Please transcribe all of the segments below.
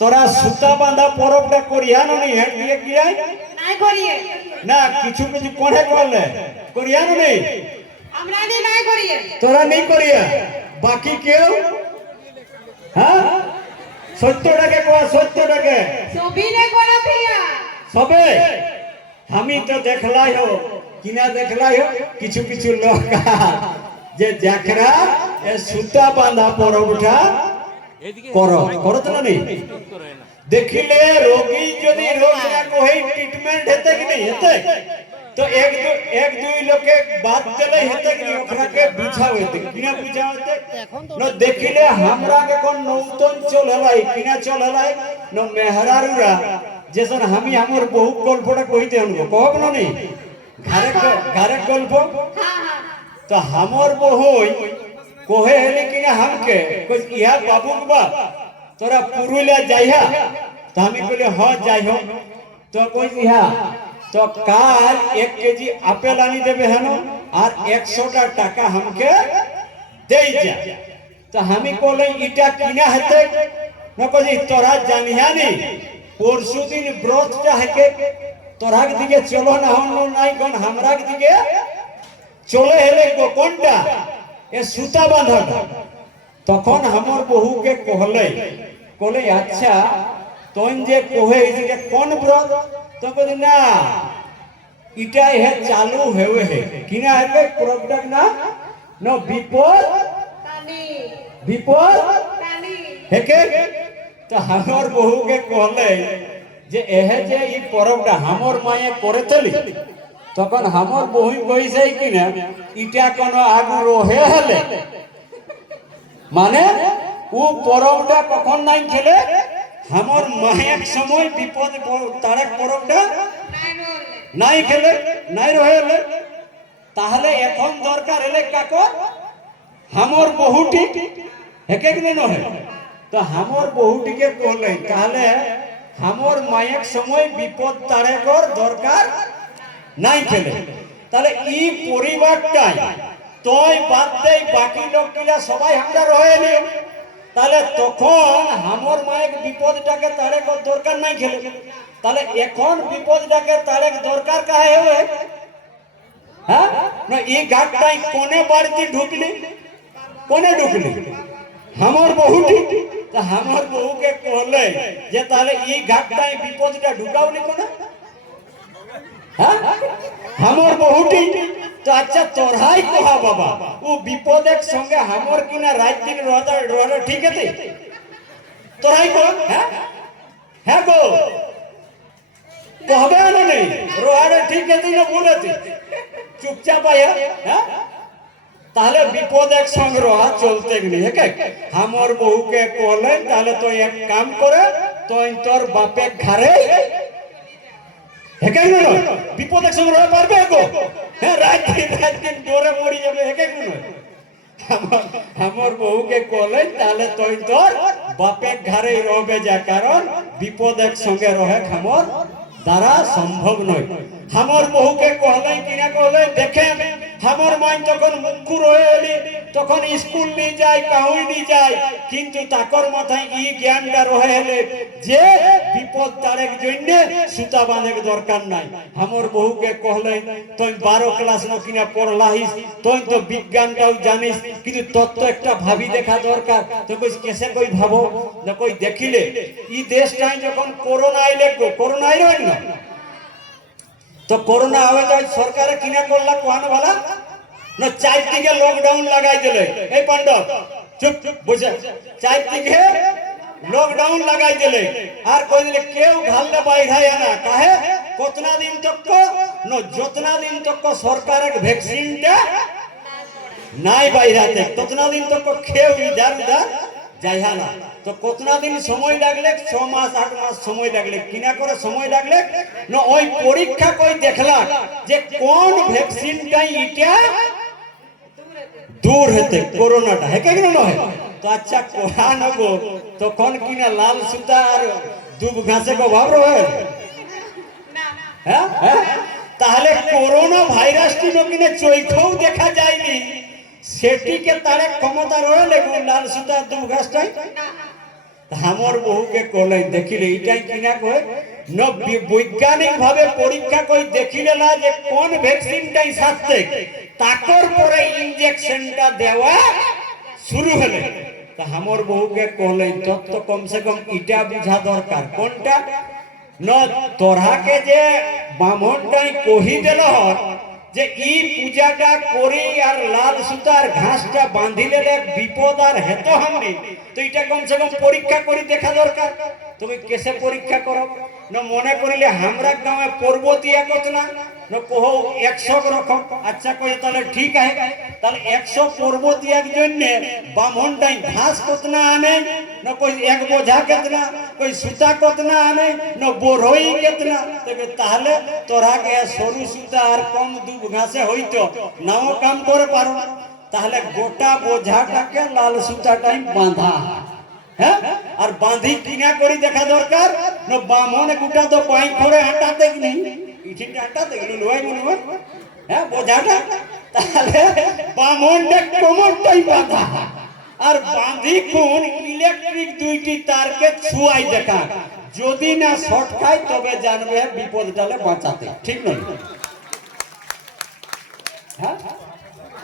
তোরা সুতা বাঁধা পরবটা করিয়ানো নি হ্যাঁ দিয়ে গিয়াই নাই করিয়ে না কিছু কিছু কোনে করলে করিয়ানো নেই আমরা নি নাই করিয়ে তোরা নেই করিয়া বাকি কেউ হ্যাঁ 70 টাকা কোয়া 70 টাকা সবই নে করা থিয়া সবে আমি তো দেখলাই হো কিনা দেখলাই হো কিছু কিছু লোক যে দেখরা এ সুতা বাঁধা পরবটা করো তো না দেখিলে রোগী যদি রোগ না কোই ট্রিটমেন্ট হেতে কি नहीं হেতে তো এক দুই লোকে বাদ দেলে হেতে কি ওখরাকে বুঝাও হেতে কিনা বুঝাও হেতে ন দেখিলে हमरा के কোন নৌতন চললাই কিনা চললাই ন মেহরারুরা যেজন আমি আমার বহু গল্পটা কইতে হনগো কব না নি ঘরে গল্প हां हां তো हमर বহুই কোহে হেলি কিনা हमके কই ইয়া বাবুক বা তোরা পুরুলিয়া যাইহা তো আমি কইলে হ যাই হো তো কই ইহা তো কাল 1 কেজি আপেল আনি দেবে হেন আর 100 টাকা हमके দেই যা তো আমি কইলে ইটা কিনা হেতে ন কই তোরা জানিয়া নি পরশু দিন ব্রতটা হেকে তোরা দিকে চলো না হন নাই কোন हमरा দিকে চলে হেলে কোনটা এ সুতা বাঁধা তখন আমার বহুকে কলে আচ্ছা তোন যে কোহে যে কোন ব্রত তো বলি না ইটা হে চালু হেवे হে কিনা হে প্রোডাক্ট না ন বিপদ কানি হেকে তো আমার বহুকে কলে যে এহে যে এই পরবটা আমার মায়ে করে চলি তখন আমার বহু কইছে কিনা ইটা কোন আগু রহে হলে মানে ও পরবটা কখন নাই খেলে আমার মায়ের সময় বিপদ তারেক পরবটা নাই রলে নাই খেলে নাই রহে তাহলে এখন দরকার এলে কাকো আমার বহুটি হেকে কি নহে তো আমার বহুটিকে বললেন তাহলে আমার মায়ের সময় বিপদ তারেকর দরকার নাই খেলে তাহলে এই পরিবারটাই তোই বাদ দেই বাকি লোকগুলা সবাই আমরা রয়েনি তাহলে তখন আমার মায়ের বিপদটাকে তারেক দরকার নাই খেলে তাহলে এখন বিপদটাকে তারেক দরকার কাহে হবে হ্যাঁ না এই গাছটাই কোনে বাড়িতে ঢুকলি আমার বহুটি তা আমার বহুকে কহলে যে তাহলে এই গাছটাই বিপদটা ঢুকাওনি কোনে হ্যাঁ আমার বহুটি তো আচ্ছা তোরাই কহা বাবা ও বিপদের সঙ্গে আমার কিনা রাত দিন রোদা ঠিক আছে তোরাই কহ হ্যাঁ হ্যাঁ গো কহবে না নেই রোহারে ঠিক আছে না বলেছি চুপচাপ আয়া হ্যাঁ তাহলে বিপদের সঙ্গে রোহা চলতে গেলি হ্যাঁ আমার বহুকে কহলেন তাহলে তো এক কাম করে তুই তোর বাপের ঘরে হেকে নয় বিপদের সঙ্গে রয়ে পারবে গো হ্যাঁ রাত দিন ডোরে মরি যাবে হেকে নয় আমার বহুকে কলেন তাহলে তুই তোর বাপের ঘরে রবে যা কারণ বিপদের সঙ্গে রহে খামর দ্বারা সম্ভব নয় আমার বহুকে কহলেন কিনা কহলেন দেখেন আমার মাই যখন মুখু রয়ে তখন স্কুল নিয়ে যায় কাহুই নিয়ে যায় কিন্তু তাকর মাথায় ই জ্ঞানটা রয়ে এলে যে বিপদ তারেক জন্য সুতা বাঁধে দরকার নাই আমার বহুকে কহলেন তুই 12 ক্লাস না কিনা পড়লাহিস তুই তো বিজ্ঞানটাও জানিস কিন্তু তত্ত্ব একটা ভাবি দেখা দরকার তো কই কেসে কই ভাবো না কই দেখিলে ই দেশটাই যখন করোনা আইলে করোনা আইলো না তো করোনা হবে যায় সরকারে কিনা করলা কোন वाला না চারদিকে লকডাউন লাগাই দিলে এই পান্ডব চুপ বুঝে চারদিকে লকডাউন লাগাই দিলে আর কই দিলে কেউ ঘাললে বাইরে না কাহে কতনা দিন তক ন যতনা দিন তক সরকারের ভ্যাকসিনটা নাই বাইরাতে ততনা দিন তক কেউ ইধার উধার যাইহা না তো কতনা দিন সময় লাগলে 6 মাস 8 মাস সময় লাগলে কিনা করে সময় লাগলে না ওই পরীক্ষা কই দেখলা যে কোন ভ্যাকসিনটা ইটা দূর হতে করোনাটা হেকে কি নয় তো আচ্ছা কোহা নগো তখন কিনা লাল সুতা আর দুব ঘাসে কো ভাব রহে হ্যাঁ তাহলে করোনা ভাইরাসটি কিনা চৈখও দেখা যায়নি সেটিকে তারে ক্ষমতা রয়ে লাল সুতা দুব ঘাসটাই আমার বহুকে কলে দেখিলে এটাই কিনা কয় ন বৈজ্ঞানিক ভাবে পরীক্ষা কই দেখিলে না যে কোন ভ্যাকসিনটাই সাথে তাকর পরে ইনজেকশনটা দেওয়া শুরু হলে তা আমার বহুকে কলে তত কমসে কম ইটা বুঝা দরকার কোনটা ন তোরাকে যে বামনটাই কহি দিল যে ই পূজাটা করি আর লাল সুতার ঘাসটা বাঁধিলে বিপদ আর হেত হামনি তো এটা কমসে কম পরীক্ষা করি দেখা দরকার তুমি কেসে পরীক্ষা করো না মনে করিলে আমরা গাঁয়ে পর্বতীয়া কত না কহ 100 রকম আচ্ছা কয়ে তাহলে ঠিক আছে তাহলে 100 পর্বতীয়ার জন্য বামনটাই ঘাস কত না আনে না কই এক বোঝা কেতনা কই সুতা কত না আনে না বড়ই কেতনা তবে তাহলে তোরা কে সরু সুতা আর কম দুব ঘাসে হইতো নাও কাম করে পারো তাহলে গোটা বোঝাটাকে লাল সুতাটাই বাঁধা হ্যাঁ আর বাঁধি কিনা করি দেখা দরকার না বামনে গোটা তো পাই করে হাঁটাতে নেই ইঠিনটা হাঁটাতে গেল লোয়াই মনে হয় হ্যাঁ বোঝাটা তাহলে বামনটা কোমরটাই বাঁধা আর বাঁধি কোন ইলেকট্রিক দুইটি তারকে ছুয়াই দেখা যদি না শর্ট খায় তবে জানবে বিপদ ডালে বাঁচাতে ঠিক নয় হ্যাঁ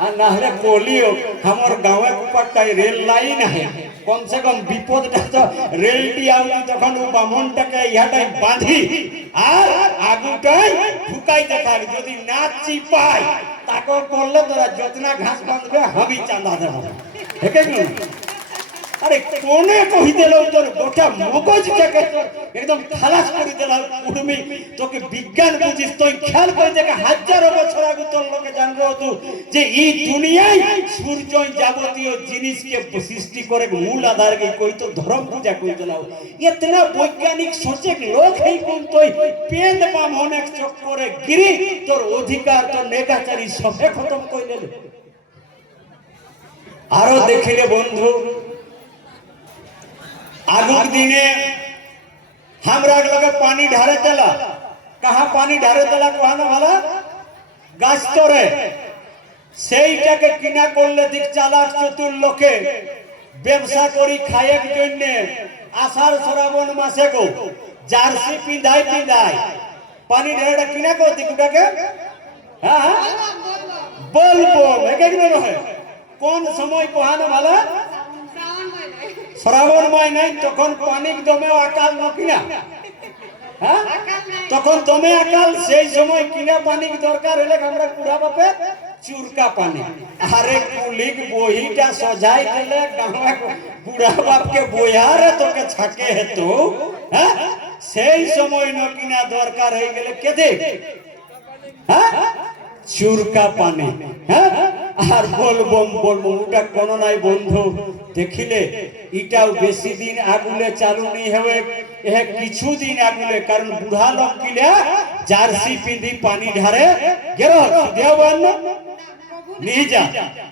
আর না হলে কলিও আমার গাঁয়ে কুপারটাই রেল লাইন আছে কমসে কম বিপদটা তো রেলটি আউলি তখন ও বামনটাকে ইহাটাই বাঁধি আর আগুটাই ঢুকাই দেখার যদি না চিপাই তাকে করলে তোরা যতনা ঘাস বাঁধবে আমি চাঁদা দেবো আরে কোনে কহি দিল তোর গোটা মগজটাকে একদম খালাস করে দিল কুড়মি তোকে বিজ্ঞান বুঝিস তুই খেয়াল করে দেখে হাজারো বছর আগে তোর লোকে জানবো তুই যে এই দুনিয়ায় সূর্য যাবতীয় জিনিসকে সৃষ্টি করে মূল আধারকে কই তো ধর্ম পূজা কই দিলাও ইতনা বৈজ্ঞানিক সচেত লোক এই কোন তুই পেদ বাম অনেক চক্করে গিরি তোর অধিকার তোর নেকাচারি সবে খতম কই দিলে আরো দেখিলে বন্ধু आगुक दिने हमरा लगे पानी ढारे चला कहा पानी ढारे चला कहना वाला गाछ तोरे সেইটাকে কিনা করলে দিক চালাক চতুর লোকে ব্যবসা করি খায়ের জন্য আষাঢ় শ্রাবণ মাসে গো জার্সি পিঁধাই পানি ঢারেটা কিনা কর দিকটাকে হ্যাঁ বলবো একেবারে নয় কোন সময় কহানো ভালো শ্রাবণ মাসে তখন পানিক দমে আকাল নকিনা হ্যাঁ তখন দমে আকাল সেই সময় কিনা পানিক দরকার হলে আমরা পুরা বাপে চুরকা পানি আরে কুলিক বহিটা সজাই দিলে গাঁয়া বুড়া বাপকে বইয়ারে তোকে ছাকে হেতু হ্যাঁ সেই সময় নকিনা দরকার হয়ে গেলে কেদে হ্যাঁ চুরকা পানি হ্যাঁ আর বলবো ওটা কোন নাই বন্ধু দেখিলে এটাও বেশি দিন আগুলে চালু নেই হবে কিছু দিন আগুলে কারণ বুড়া লোক কিলে জার্সি পিঁধি পানি ঢারে গেল দেওয়ান নিয়ে যা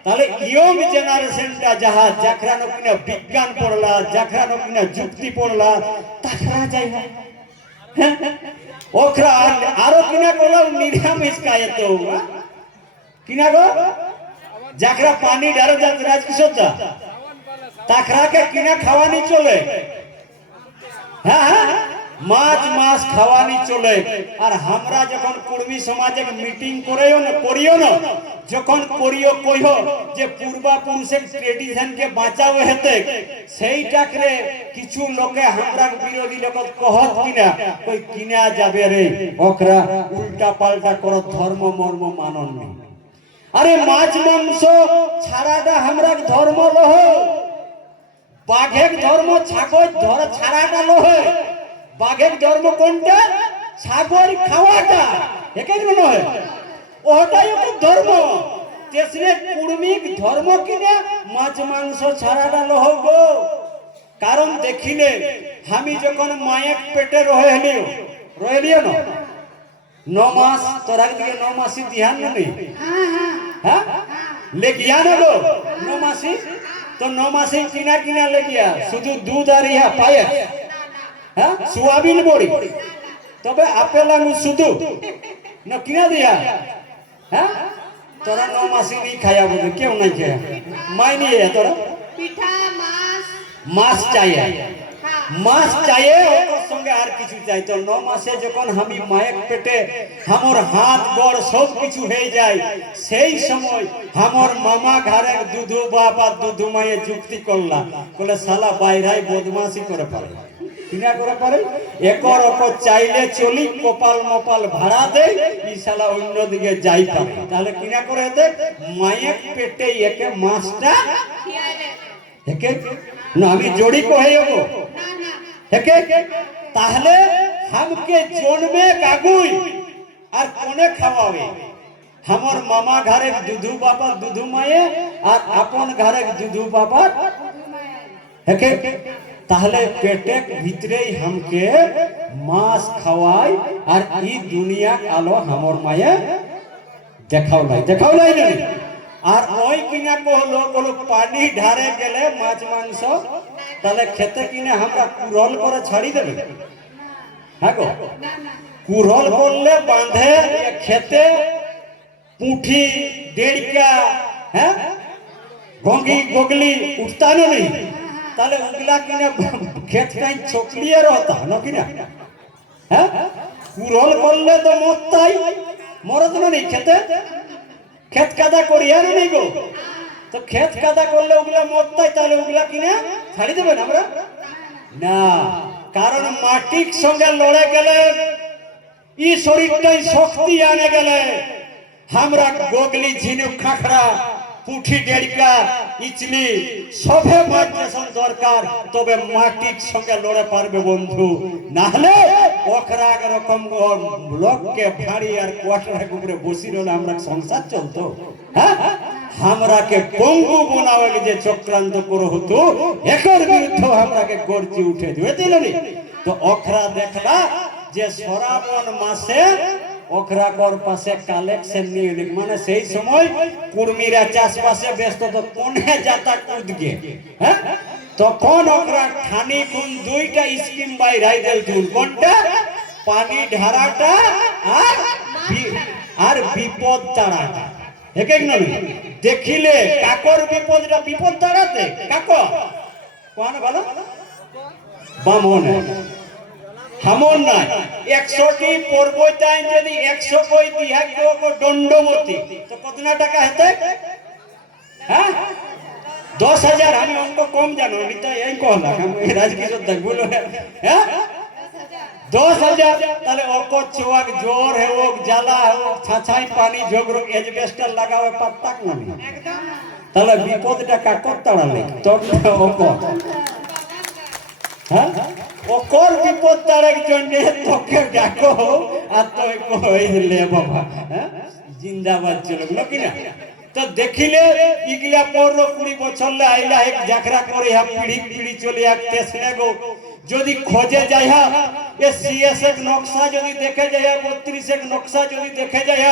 তাহলে ইয়ং জেনারেশনটা যাহা যাখরানো কিনা বিজ্ঞান পড়লা যাখরানো কিনা যুক্তি পড়লা তাখরা যাই ওখরা আরো কিনা করলাম নিরামিষ খায় তো কিনা গো যাখরা পানি ঢারে রাজ কিশোরদা তাখরাকে কিনা খাওয়ানি চলে হ্যাঁ হ্যাঁ মাছ মাছ খাওয়ানি চলে আর আমরা যখন কুর্মী সমাজে মিটিং করিও না যখন করিও কইও যে পূর্বাপুরুষের ট্রেডিশনকে বাঁচাও হেতে সেইটাকে কিছু লোকে আমরা বিরোধী লোক কহত কিনা কই কিনা যাবে রে ওখরা উল্টা পাল্টা করো ধর্ম মর্ম মানন নেই আরে মাছ মাংস ছাড়াটা আমরা ধর্ম লহ বাঘের ধর্ম ছাগল ধরা ছাড়াটা লহ বাঘের ধর্ম কোনটা ছাগল খাওয়াটা একে নয় ওটাই ওকে ধর্ম তেসরে কুর্মিক ধর্ম কিনা মাছ মাংস ছাড়াটা লহ গো কারণ দেখিলে আমি যখন মায়ের পেটে রহেলিও না 9 মাস তোরা দিকে 9 মাসি ধ্যান নেই হ্যাঁ লেগিয়া না গো 9 মাসি তো 9 মাসে কিনা কিনা লেগিয়া শুধু দুধ আর ইহা পায়ে হ্যাঁ সোয়াবিন বড়ি তবে আপেল আঙুর শুধু না কিনা দিয়া হ্যাঁ তোরা 9 মাসি নেই খায়া বলে কেউ নাই খায়া মাই নিয়ে তোরা পিঠা মাছ মাছ চাই মাস চাইয়ে ওর সঙ্গে আর কিছু চাই তো 9 মাসে যখন আমি মায়ের পেটে আমার হাত গড় সব কিছু হয়ে যায় সেই সময় আমার মামা ঘরের দুধু বাপ আর দুধু মায়ে যুক্তি করলা বলে শালা বাইরাই বদমাশি করে পারে কিনা করে পারে একর অকর চাইলে চলি কপাল মপাল ভাড়া দেয় ই শালা অন্যদিকে যাই পারে তাহলে কিনা করে দে মায়ের পেটে একে মাসটা খিয়ালে একে না আমি জড়ি কহে যাবো না না একে তাহলে हमके জন্মে কাগুই আর কোনে খাওয়াবে আমার মামা ঘরে দুধু বাবা দুধু মায়ে আর আপন ঘরে দুধু বাবা একে তাহলে পেটে ভিতরেই हमके মাছ খাওয়াই আর এই দুনিয়া আলো আমার মায়ে দেখাও নাই না আর ওই কিনা কহলো বলো পানি ঢারে গেলে মাছ মাংস তাহলে খেতে কিনে আমরা কুরল করে ছাড়ি দেবে হ্যাঁ গো না না কুরল করলে বাঁধে খেতে পুঁঠি ডেড়কা হ্যাঁ গঙ্গি গগলি উঠতানো নেই তাহলে উগলা কিনে খেতটাই ছকলিয়ে রহতা না কিনা হ্যাঁ কুরল করলে তো মরতাই মরত না নেই খেতে खेत कादा करिया नहीं गो तो खेत कादा करले उगला मरताई ताहले उगला किने छाड़ी देबेन আমরা না কারণ মাটির সঙ্গে লড়ে গেলে ই শরীরটাই শক্তি আনে গেলে আমরা গোগলি ঝিনুক খাখরা পুঠি ডেড়কা ইচলি সবে মার্জেশন দরকার তবে মাটির সঙ্গে লড়ে পারবে বন্ধু না হলে ওখরা রকম লোককে ভারী আর কোয়াটার উপরে বসি রলে আমরা সংসার চলতো হ্যাঁ আমরাকে পঙ্গু বানাবে যে চক্রান্ত করে হতো একের বিরুদ্ধে আমরাকে গর্জি উঠে দিবে দিলনি তো ওখরা দেখলা যে শ্রাবণ মাসে ওখরা কর পাশে কালেকশন নিয়ে মানে সেই সময় কুর্মীরা চাষবাসে ব্যস্ত তো কোনে যাতা কুদগে হ্যাঁ তখন ওখরা ঠানি কোন দুইটা স্কিম বাইরাই দেল তুল কোনটা পানি ঢারাটা আর বিপদ তাড়াটা এক নয় দেখিলে কাকর বিপদটা বিপদ তাড়াতে কাকর কোন ভালো বামন হামন নাই 100টি পর্বতায় যদি 100 কই দিহা গো দণ্ডমতি তো কতনা টাকা হতে হ্যাঁ 10000 আমি অঙ্ক কম জানো নিতা এই কহলা আমি রাজকিশোর দেখ বলো হ্যাঁ 10000 তাহলে অকো চোয়াক জোর হে ওক জ্বালা ওক ছাছাই পানি ঝগড়ো এজবেস্টার লাগাবে পাত্তাক না একদম তাহলে বিপদটা কাকর তাড়ালে তোর অকো হ্যাঁ ওকর বিপদ তাড়ার জন্য তোকে ডাকো আর তুই কইলে বাবা হ্যাঁ জিন্দাবাদ চলো কিনা তো দেখিলে ইগলা 15-20 বছর লে আইলা এক জাকরা করে হা পিড়ি চলে আসতে সেগো যদি খোঁজে যায় হা এ সিএস এক নকশা যদি দেখে যায় 32 এক নকশা যদি দেখে যায়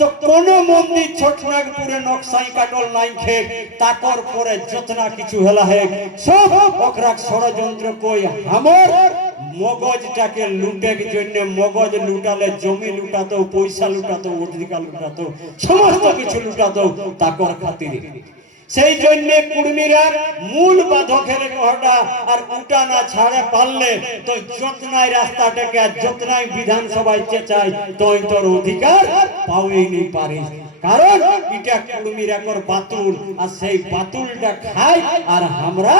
তো কোন মন্দির ছোটনাগপুরে নকশাই কাটল নাই খে তাকর পরে যতনা কিছু হেলা হে সব ওকরা ষড়যন্ত্র কই আমর মগজটাকে লুটের জন্য মগজ লুটালে জমি লুটাতো পয়সা লুটাতো অধিকার লুটাতো সমস্ত কিছু লুটাতো তাকর খাতিরে সেই জন্য কুর্মীরা মূল বাধকের কথা আর উটা না ছাড়ে পারলে তো যতনাই রাস্তাটাকে আর যতনাই বিধানসভায় চেঁচাই তোই তোর অধিকার পাওই নি পারিস কারণ এটা কুর্মীরা কর বাতুল আর সেই বাতুলটা খাই আর আমরা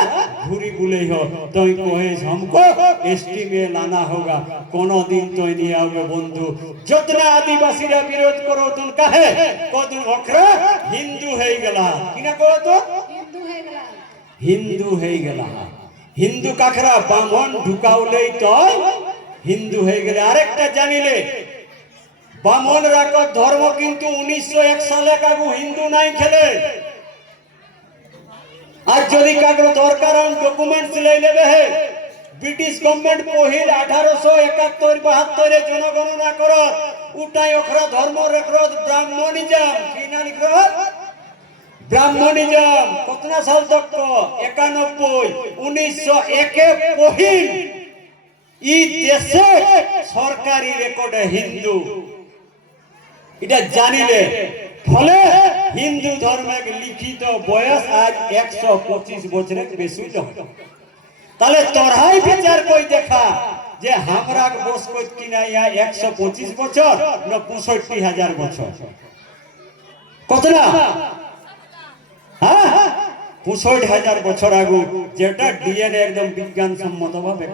ঘুরি বুলে हो তোই কহেস हमको एसटी में लाना होगा कोनो दिन তোই নিয়ে আবে বন্ধু যতনা আদিবাসীরা বিরোধ করো তুন কাহে কদিন ওখরা হিন্দু হয়ে গেলা কিনা কো তো হিন্দু হয়ে গেলা হিন্দু কাখরা বামন ঢুকাউলেই তো হিন্দু হয়ে গেলে আরেকটা জানিলে বামন রাখ ধর্ম কিন্তু 1901 সালে কাগু হিন্দু নাই খেলে आज যদি কাগর দরকার ডকুমেন্টস লই লেবে হে ব্রিটিশ গভর্নমেন্ট পহিল 1871 72 এ জনগণনা কর উটাই ওখরা ধর্ম রেখরত ব্রাহ্মণিজম কি না লিখরত ব্রাহ্মণিজম কতনা সাল তক 91 1901 এ পহিল ই দেশে সরকারি রেকর্ডে হিন্দু এটা জানিলে ফলে হিন্দু ধর্মের লিখিত বয়স আজ 125 বছরের বেশি তাহলে তোরাই বিচার কই দেখা যে আমরা বস কই কিনা ইয়া 125 বছর না 65,000 বছর কত না হ্যাঁ 65,000 বছর আগু যেটা ডিএনএ একদম বিজ্ঞানসম্মত ভাবে